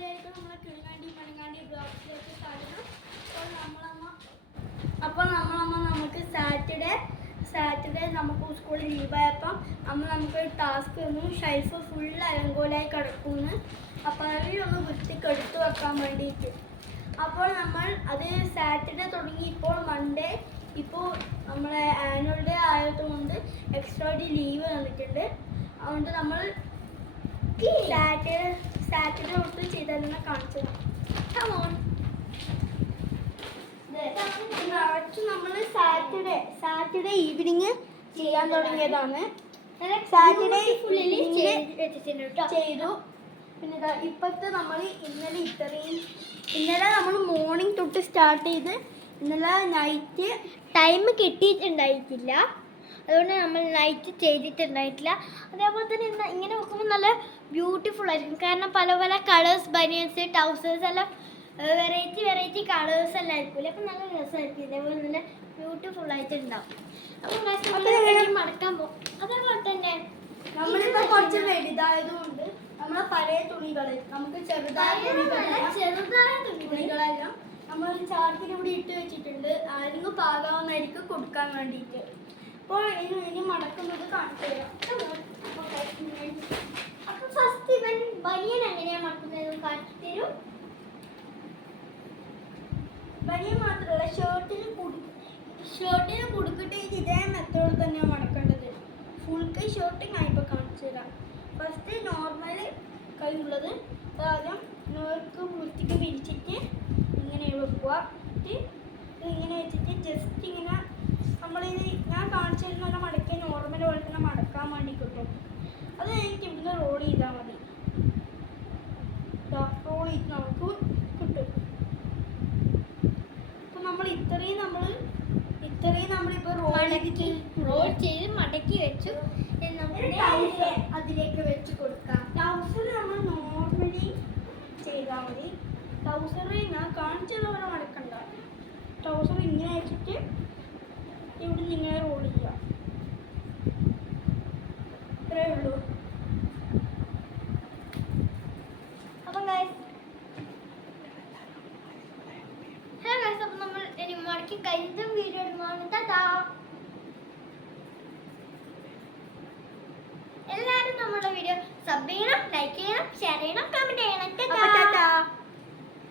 എല്ലാവർക്കും നമ്മളെ കിളിങ്ങാണ്ടി മണിങ്ങാണ്ടി ബ്ലോഗ്സിലേക്ക് സ്വാഗതം. അപ്പോൾ നമുക്ക് സാറ്റർഡേ നമുക്ക് സ്കൂളിൽ ലീവായപ്പം നമുക്കൊരു ടാസ്ക് തന്നു. ഷെൽഫ് ഫുൾ അലങ്കോലായി കിടക്കുന്നു. അപ്പോൾ അവരൊന്ന് വൃത്തിക്കെടുത്ത് വെക്കാൻ വേണ്ടിയിട്ട്. അപ്പോൾ നമ്മൾ അത് സാറ്റർഡേ തുടങ്ങി. ഇപ്പോൾ മൺഡേ, ഇപ്പോൾ നമ്മളെ ആനുവൽ ഡേ ആയതുകൊണ്ട് എക്സ്ട്രാ ലീവ് തന്നിട്ടുണ്ട്. അതുകൊണ്ട് നമ്മൾ സാറ്റർഡേ തൊട്ട് ചെയ്തതെന്ന് കാണിച്ചു തരാം. നമ്മൾ സാറ്റർഡേ ഈവനിങ് ചെയ്യാൻ തുടങ്ങിയതാണ്. സാറ്റർഡേ ചെയ്തു. പിന്നെ ഇപ്പോഴത്തെ നമ്മൾ ഇന്നലെ നമ്മൾ മോർണിംഗ് തൊട്ട് സ്റ്റാർട്ട് ചെയ്ത് ഇന്നലെ നൈറ്റ് ടൈം കിട്ടിയിട്ടുണ്ടായിട്ടില്ല, അതുകൊണ്ട് നമ്മൾ നൈറ്റ് ചെയ്തിട്ടുണ്ടായിട്ടില്ല. അതേപോലെ തന്നെ ഇങ്ങനെ നോക്കുമ്പോൾ നല്ല ബ്യൂട്ടിഫുൾ ആയിരിക്കും. കാരണം പല പല കളേഴ്സ്, ബനിയൻസ്, ട്രൗസേഴ്സ് എല്ലാം വെറൈറ്റി കളേഴ്സ് എല്ലാം ആയിരിക്കില്ല. അപ്പം നല്ല രസമായിരിക്കും. ഇതേപോലെ നല്ല ബ്യൂട്ടിഫുൾ ആയിട്ടുണ്ടാവും. അപ്പം മടക്കാൻ പോകും. അതേപോലെ തന്നെ നമ്മളിപ്പോൾ കുറച്ച് വലുതായതുകൊണ്ട് നമ്മളെ പഴയ തുണികൾ, നമുക്ക് ചെറുതായ തുണികളെല്ലാം നമ്മൾ ചാർട്ടിലൂടെ ഇട്ട് വെച്ചിട്ടുണ്ട്. ആരെങ്കിലും പാകാവുന്നതായിരിക്കും കൊടുക്കാൻ വേണ്ടിയിട്ട്. അപ്പോൾ ഇനി മടക്കുന്നത് കാണിച്ചു തരാം. അപ്പം ഫസ്റ്റ് ബനിയൻ എങ്ങനെയാണ് മടക്കുന്നത് കാണിച്ചു തരും. ബനിയൻ മാത്രമല്ല, ഷർട്ടിന് കുടുക്കിട്ട് ഇതേ മെത്തേഡ് തന്നെയാണ് മടക്കേണ്ടത്. ഫുൾ കൈ ഷർട്ടിങ് ആയിപ്പോൾ കാണിച്ചു തരാം. ഫസ്റ്റ് നോർമൽ കൈ ഉള്ളത് ആദ്യം നേർക്ക് വൃത്തിക്ക് വിരിച്ചിട്ട് ഇങ്ങനെ വെക്കുക. ഇങ്ങനെ വെച്ചിട്ട് ജസ്റ്റ് ഇങ്ങനെ നമ്മളിത് ഞാൻ കാണിച്ചു തരുന്ന മടക്കി നോർമൽ പോലെ തന്നെ മടക്കാൻ വേണ്ടി കിട്ടും. അത് കഴിഞ്ഞിട്ട് ഇവിടുന്ന് റോൾ ചെയ്താൽ മതി. റോൾ ചെയ്ത് നമുക്ക് കിട്ടും. അപ്പം നമ്മൾ ഇത്രയും നമ്മളിപ്പോൾ റോൾ ചെയ്ത് മടക്കി വെച്ചു. അതിലേക്ക് വെച്ച് കൊടുക്കാം. ട്രൗസർ നമ്മൾ നോർമലി ചെയ്താൽ മതി. ട്രൗസർ ഞാൻ കാണിച്ചത് പോലെ മടക്കണ്ട. ട്രൗസർ ഇങ്ങനെ വെച്ചിട്ട് ഇവിടെ ഇങ്ങനെ റോൾ ചെയ്യാം. ഇത്രയേ ഉള്ളൂ. അപ്പം അപ്പം നമ്മൾ ഇനി മടക്കി കഴിഞ്ഞിട്ടും വീഡിയോ എടുക്കുന്നതാണ്. എല്ലാവരും നമ്മുടെ വീഡിയോ സബ് ചെയ്യണം, ലൈക്ക് ചെയ്യണം, ഷെയർ ചെയ്യണം, കമൻറ്റ് ചെയ്യണം.